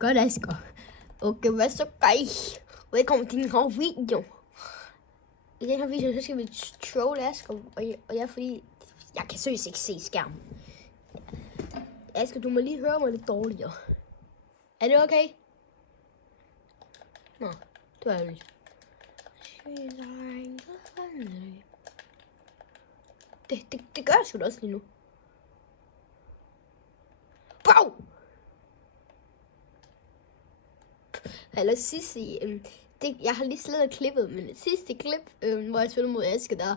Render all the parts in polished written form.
Godt, Asger. Okay, hvad så, guys? Velkommen til den her video. I den her video, så skal vi trolle Asger, og jeg, fordi jeg kan seriøst ikke se skærmen. Asger, du må lige høre mig lidt dårligere. Er det okay? Nå, det var ærgerligt. Det gør jeg sgu da også lige nu. Bro! Eller sidste, jeg har lige slet klippet, men sidste klip, hvor jeg spillede mod Asger, der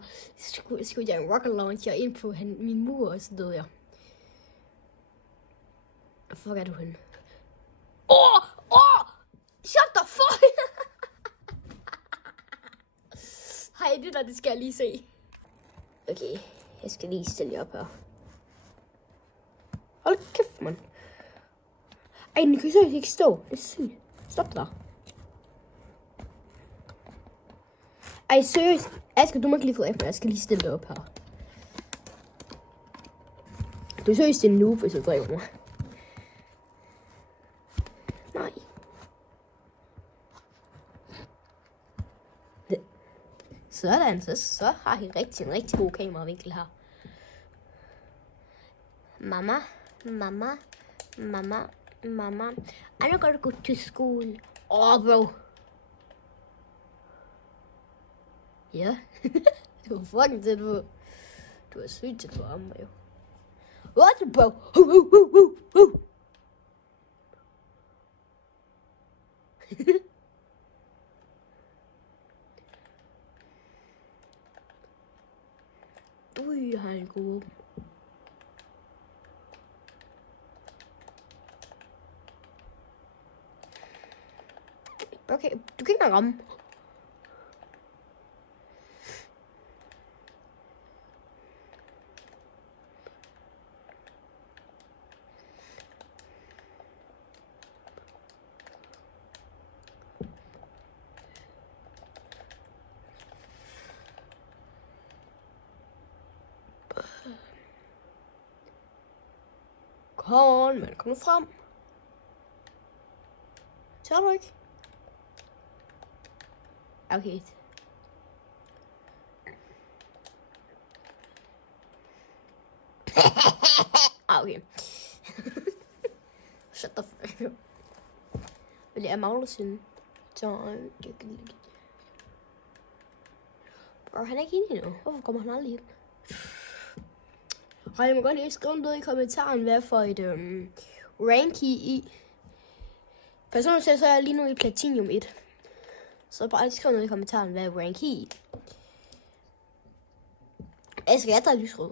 skulle jeg en rocket launcher ind på min mur, og så døde jeg. Hvor fuck er du henne? Shut the fuck! Hej, det skal jeg lige se. Okay, jeg skal lige stille op her. Hold kæft, mand. Ej, den kan seriøst ikke stå. Det er sygt. Stop der. Ej, seriøst. Asger, du må ikke lige få af mig. Jeg skal lige stille det op her. Du er seriøst en noob, hvis du driver mig. Nej. Sådan, så har I en rigtig god kameravinkel her. Mama. I don't gotta go to school. Bro. Ja. Du var fucking tæt på. Du er sygt tæt på ham, jo. What, bro? Ui, har en god åben. Okay, du kan ikke engang ramme. Kom nu frem. Tør du ikke? Okay. Okay. Shut the fuck up. Vil jeg mangler sin? Så bro, han er ikke inde endnu. Hvorfor kommer han aldrig ind? Og jeg må godt lige skrive noget i kommentaren, hvad for et rank I. Personligt så er jeg lige nu i Platinum 1. Så bare lige skriv noget i kommentaren, hvad rank I. Asger, jeg tager lysrød.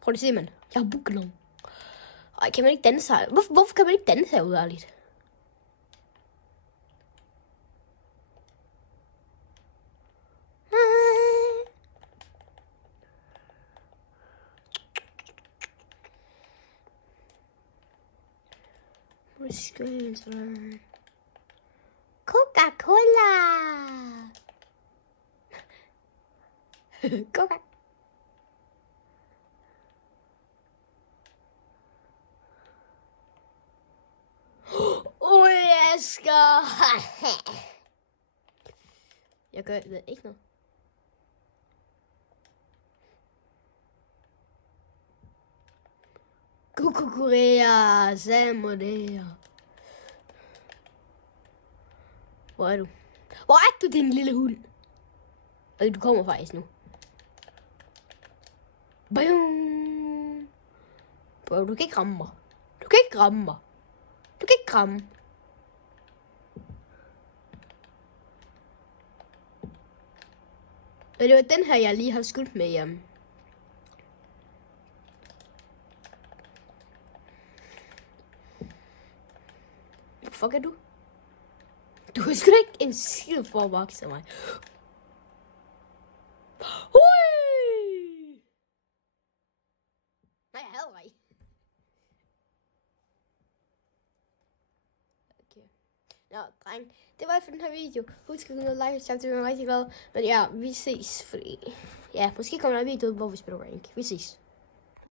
Prøv lige at se, mand. Jeg har booket. Ej, kan man ikke danse her? Hvorfor kan man ikke danse herude, ærligt? Coca-Cola. Coca. Asger. Jeg gør det ikke noget. Kukurea, Samuel. Hvor er du? Hvor er du, din lille hund? Okay, du kommer faktisk nu. Bum. Bro, du kan ikke ramme mig. Du kan ikke ramme. Og det var den her, jeg lige har skudt med hjem. Hvor fuck er du? Du er sgu ikke en skid for at vokse mig. Hui! Nej, jeg havde dig. Okay. Nå, dreng. Det var for den her video. Husk at give noget like og subscribe, det var rigtig glad. Men ja, vi ses. Fordi ja, måske kommer der en video, hvor vi spiller rank. Vi ses.